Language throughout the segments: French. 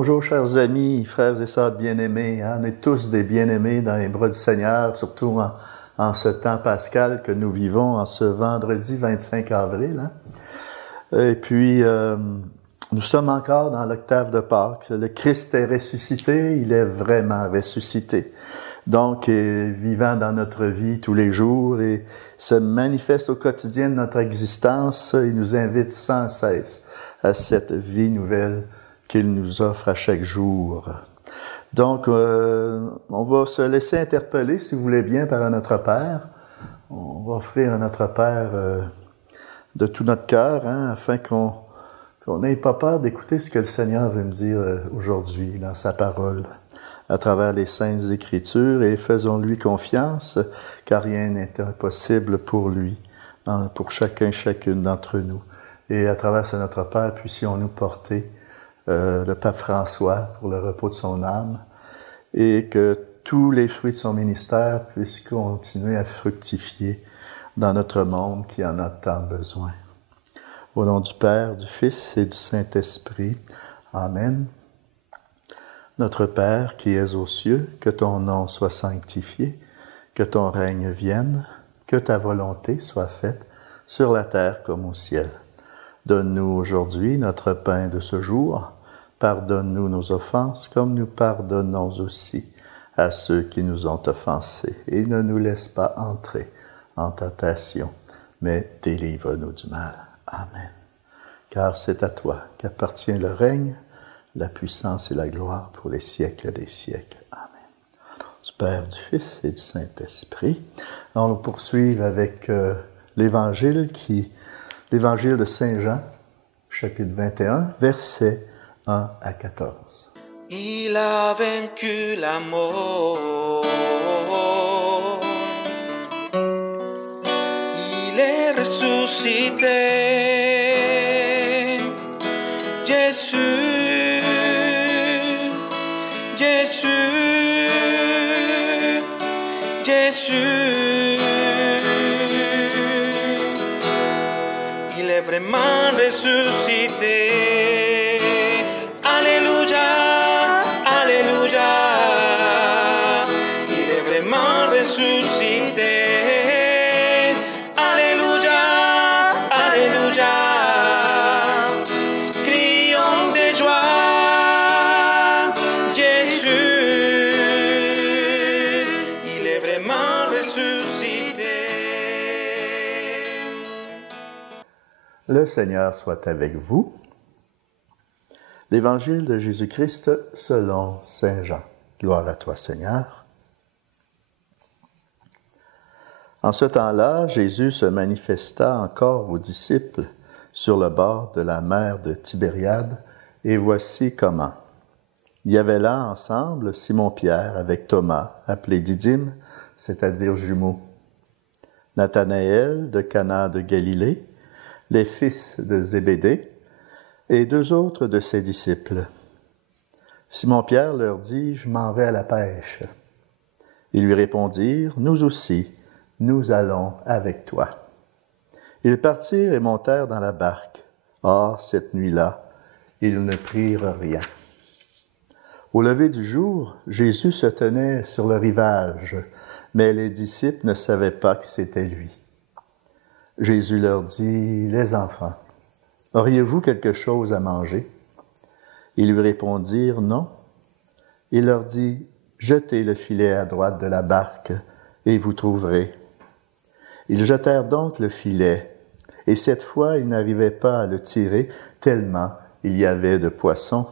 Bonjour chers amis, frères et sœurs bien-aimés. On est tous des bien-aimés dans les bras du Seigneur, surtout en ce temps pascal que nous vivons en ce vendredi 25 avril. Et puis, nous sommes encore dans l'octave de Pâques. Le Christ est ressuscité, il est vraiment ressuscité. Donc, vivant dans notre vie tous les jours et se manifeste au quotidien de notre existence, il nous invite sans cesse à cette vie nouvelle qu'il nous offre à chaque jour. Donc, on va se laisser interpeller, si vous voulez bien, par notre Père. On va offrir à notre Père de tout notre cœur, afin qu'on n'ait pas peur d'écouter ce que le Seigneur veut me dire aujourd'hui dans sa parole, à travers les Saintes Écritures, et faisons-lui confiance, car rien n'est impossible pour lui, pour chacune d'entre nous. Et à travers ce notre Père, puissions-nous porter le pape François pour le repos de son âme, et que tous les fruits de son ministère puissent continuer à fructifier dans notre monde qui en a tant besoin. Au nom du Père, du Fils et du Saint-Esprit. Amen. Notre Père qui es aux cieux, que ton nom soit sanctifié, que ton règne vienne, que ta volonté soit faite sur la terre comme au ciel. Donne-nous aujourd'hui notre pain de ce jour. Pardonne-nous nos offenses comme nous pardonnons aussi à ceux qui nous ont offensés. Et ne nous laisse pas entrer en tentation, mais délivre-nous du mal. Amen. Car c'est à toi qu'appartient le règne, la puissance et la gloire pour les siècles des siècles. Amen. Du Père, du Fils et du Saint-Esprit. On va poursuivre avec l'Évangile de Saint Jean, chapitre 21, versets 1 à 14. Il a vaincu la mort. Il est ressuscité. Jésus, Jésus, Jésus. Il est vraiment ressuscité. Alléluia, Alléluia. Il est vraiment ressuscité. Alléluia, Alléluia. Crions de joie. Jésus, il est vraiment ressuscité. Le Seigneur soit avec vous. L'Évangile de Jésus-Christ selon Saint Jean. Gloire à toi, Seigneur. En ce temps-là, Jésus se manifesta encore aux disciples sur le bord de la mer de Tibériade, et voici comment. Il y avait là ensemble Simon-Pierre avec Thomas, appelé Didyme, c'est-à-dire jumeau, Nathanaël de Cana de Galilée, les fils de Zébédée, et deux autres de ses disciples. Simon-Pierre leur dit, « Je m'en vais à la pêche. » Ils lui répondirent, « Nous aussi, nous allons avec toi. » Ils partirent et montèrent dans la barque. Or, cette nuit-là, ils ne prirent rien. Au lever du jour, Jésus se tenait sur le rivage, mais les disciples ne savaient pas que c'était lui. Jésus leur dit, « Les enfants, auriez-vous quelque chose à manger? » Ils lui répondirent, « Non. » Il leur dit, « Jetez le filet à droite de la barque, et vous trouverez. » Ils jetèrent donc le filet, et cette fois ils n'arrivaient pas à le tirer, tellement il y avait de poissons.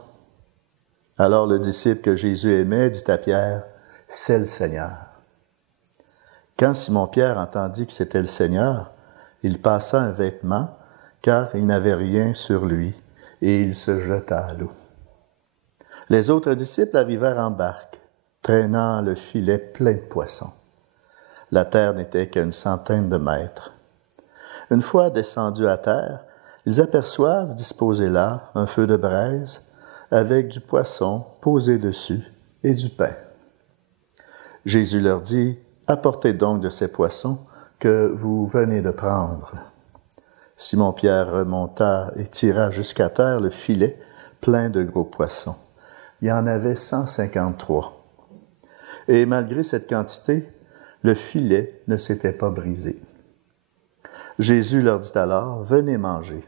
Alors le disciple que Jésus aimait dit à Pierre, « C'est le Seigneur. » Quand Simon-Pierre entendit que c'était le Seigneur, il passa un vêtement, car il n'avait rien sur lui, et il se jeta à l'eau. Les autres disciples arrivèrent en barque, traînant le filet plein de poissons. La terre n'était qu'à 100 de mètres. Une fois descendus à terre, ils aperçoivent, disposé là, un feu de braise, avec du poisson posé dessus et du pain. Jésus leur dit, « Apportez donc de ces poissons que vous venez de prendre. » Simon-Pierre remonta et tira jusqu'à terre le filet plein de gros poissons. il y en avait 153. Et malgré cette quantité, le filet ne s'était pas brisé. Jésus leur dit alors, « Venez manger. »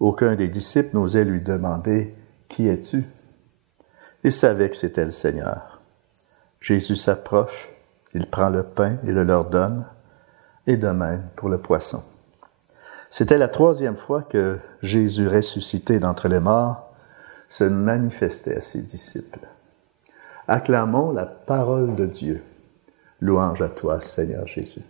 Aucun des disciples n'osait lui demander, « Qui es-tu? » Ils savaient que c'était le Seigneur. Jésus s'approche, il prend le pain et le leur donne, et de même pour le poisson. C'était la 3e fois que Jésus, ressuscité d'entre les morts, se manifestait à ses disciples. Acclamons la parole de Dieu. Louange à toi, Seigneur Jésus.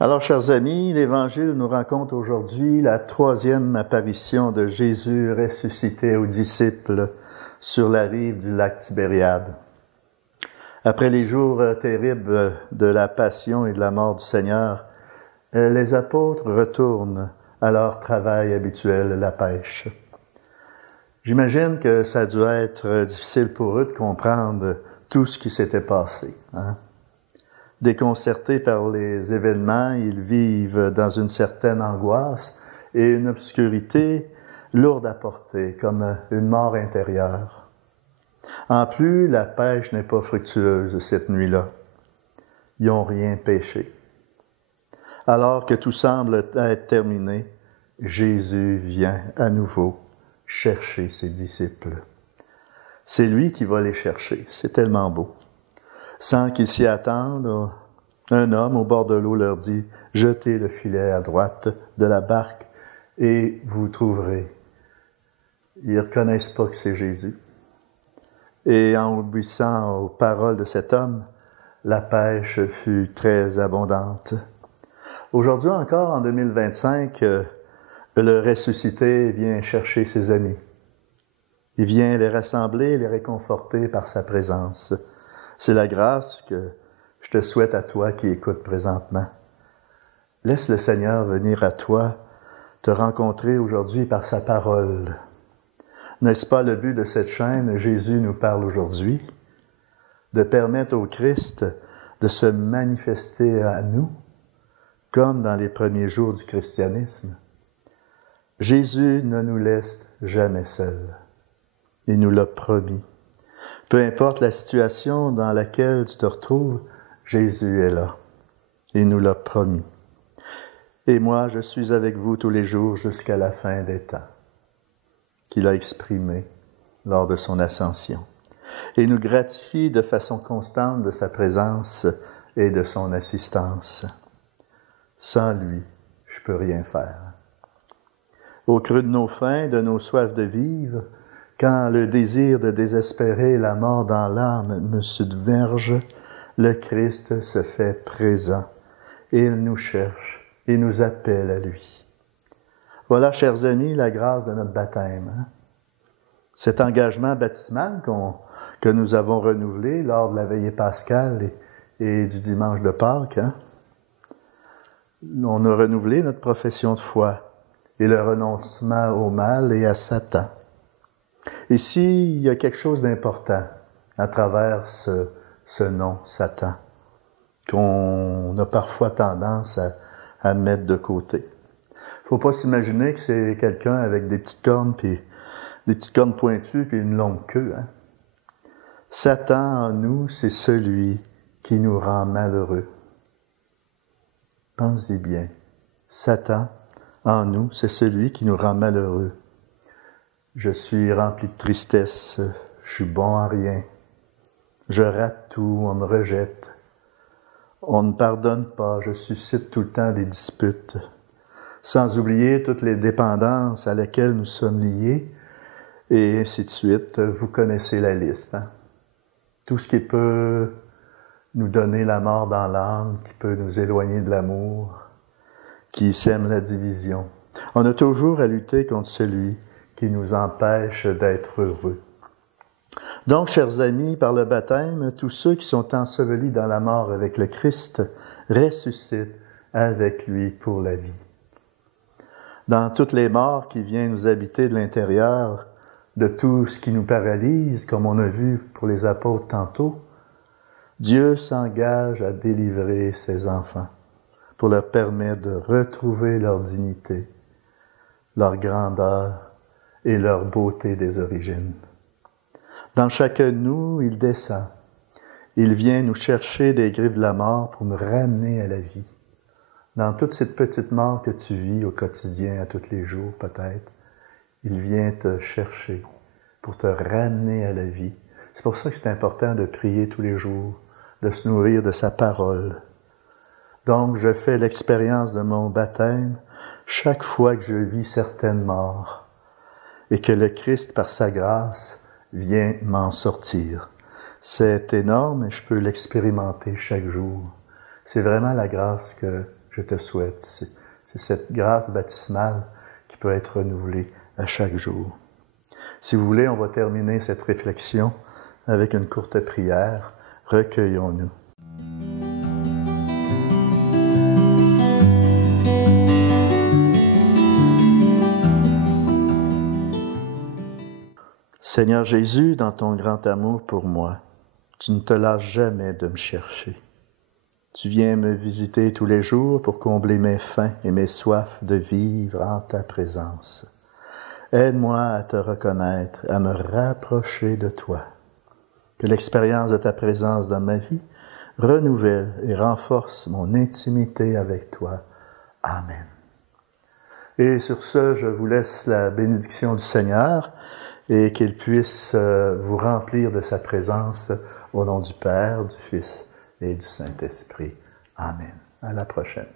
Alors, chers amis, l'Évangile nous raconte aujourd'hui la 3e apparition de Jésus ressuscité aux disciples sur la rive du lac Tibériade. Après les jours terribles de la passion et de la mort du Seigneur, les apôtres retournent à leur travail habituel, la pêche. J'imagine que ça a dû être difficile pour eux de comprendre tout ce qui s'était passé, hein? Déconcertés par les événements, ils vivent dans une certaine angoisse et une obscurité lourde à porter, comme une mort intérieure. En plus, la pêche n'est pas fructueuse cette nuit-là. Ils n'ont rien pêché. Alors que tout semble être terminé, Jésus vient à nouveau chercher ses disciples. C'est lui qui va les chercher. C'est tellement beau. Sans qu'ils s'y attendent, un homme au bord de l'eau leur dit « Jetez le filet à droite de la barque et vous trouverez. » Ils ne reconnaissent pas que c'est Jésus. Et en obéissant aux paroles de cet homme, la pêche fut très abondante. Aujourd'hui encore, en 2025, le ressuscité vient chercher ses amis. Il vient les rassembler, les réconforter par sa présence. C'est la grâce que je te souhaite à toi qui écoutes présentement. Laisse le Seigneur venir à toi, te rencontrer aujourd'hui par sa parole. N'est-ce pas le but de cette chaîne, Jésus nous parle aujourd'hui, de permettre au Christ de se manifester à nous, comme dans les premiers jours du christianisme. Jésus ne nous laisse jamais seuls. Il nous l'a promis. Peu importe la situation dans laquelle tu te retrouves, Jésus est là. Il nous l'a promis. Et moi, je suis avec vous tous les jours jusqu'à la fin des temps, qu'il a exprimé lors de son ascension. Et nous gratifie de façon constante de sa présence et de son assistance. Sans lui, je ne peux rien faire. Au creux de nos faims, de nos soifs de vivre, quand le désir de désespérer la mort dans l'âme me submerge, le Christ se fait présent. Il nous cherche et nous appelle à lui. Voilà, chers amis, la grâce de notre baptême. Hein? Cet engagement baptismal que nous avons renouvelé lors de la veillée pascale et du dimanche de Pâques. Hein? On a renouvelé notre profession de foi et le renoncement au mal et à Satan. Ici, il y a quelque chose d'important à travers ce nom, Satan, qu'on a parfois tendance à mettre de côté. Il ne faut pas s'imaginer que c'est quelqu'un avec des petites cornes, puis des petites cornes pointues, puis une longue queue. Hein? Satan en nous, c'est celui qui nous rend malheureux. Pensez bien. Satan en nous, c'est celui qui nous rend malheureux. Je suis rempli de tristesse, je suis bon à rien. Je rate tout, on me rejette. On ne pardonne pas, je suscite tout le temps des disputes. Sans oublier toutes les dépendances à lesquelles nous sommes liés, et ainsi de suite. Vous connaissez la liste. Hein? Tout ce qui peut nous donner la mort dans l'âme, qui peut nous éloigner de l'amour, qui sème la division. On a toujours à lutter contre celui qui nous empêche d'être heureux. Donc, chers amis, par le baptême, tous ceux qui sont ensevelis dans la mort avec le Christ ressuscitent avec lui pour la vie. Dans toutes les morts qui viennent nous habiter de l'intérieur, de tout ce qui nous paralyse, comme on a vu pour les apôtres tantôt, Dieu s'engage à délivrer ses enfants pour leur permettre de retrouver leur dignité, leur grandeur et leur beauté des origines. Dans chacun de nous, il descend. Il vient nous chercher des griffes de la mort pour nous ramener à la vie. Dans toute cette petite mort que tu vis au quotidien, à tous les jours peut-être, il vient te chercher pour te ramener à la vie. C'est pour ça que c'est important de prier tous les jours, de se nourrir de sa parole. Donc, je fais l'expérience de mon baptême chaque fois que je vis certaines morts et que le Christ, par sa grâce, vient m'en sortir. C'est énorme et je peux l'expérimenter chaque jour. C'est vraiment la grâce que je te souhaite. C'est cette grâce baptismale qui peut être renouvelée à chaque jour. Si vous voulez, on va terminer cette réflexion avec une courte prière. Recueillons-nous. Seigneur Jésus, dans ton grand amour pour moi, tu ne te lâches jamais de me chercher. Tu viens me visiter tous les jours pour combler mes faims et mes soifs de vivre en ta présence. Aide-moi à te reconnaître, à me rapprocher de toi. Que l'expérience de ta présence dans ma vie renouvelle et renforce mon intimité avec toi. Amen. Et sur ce, je vous laisse la bénédiction du Seigneur et qu'il puisse vous remplir de sa présence au nom du Père, du Fils et du Saint-Esprit. Amen. À la prochaine.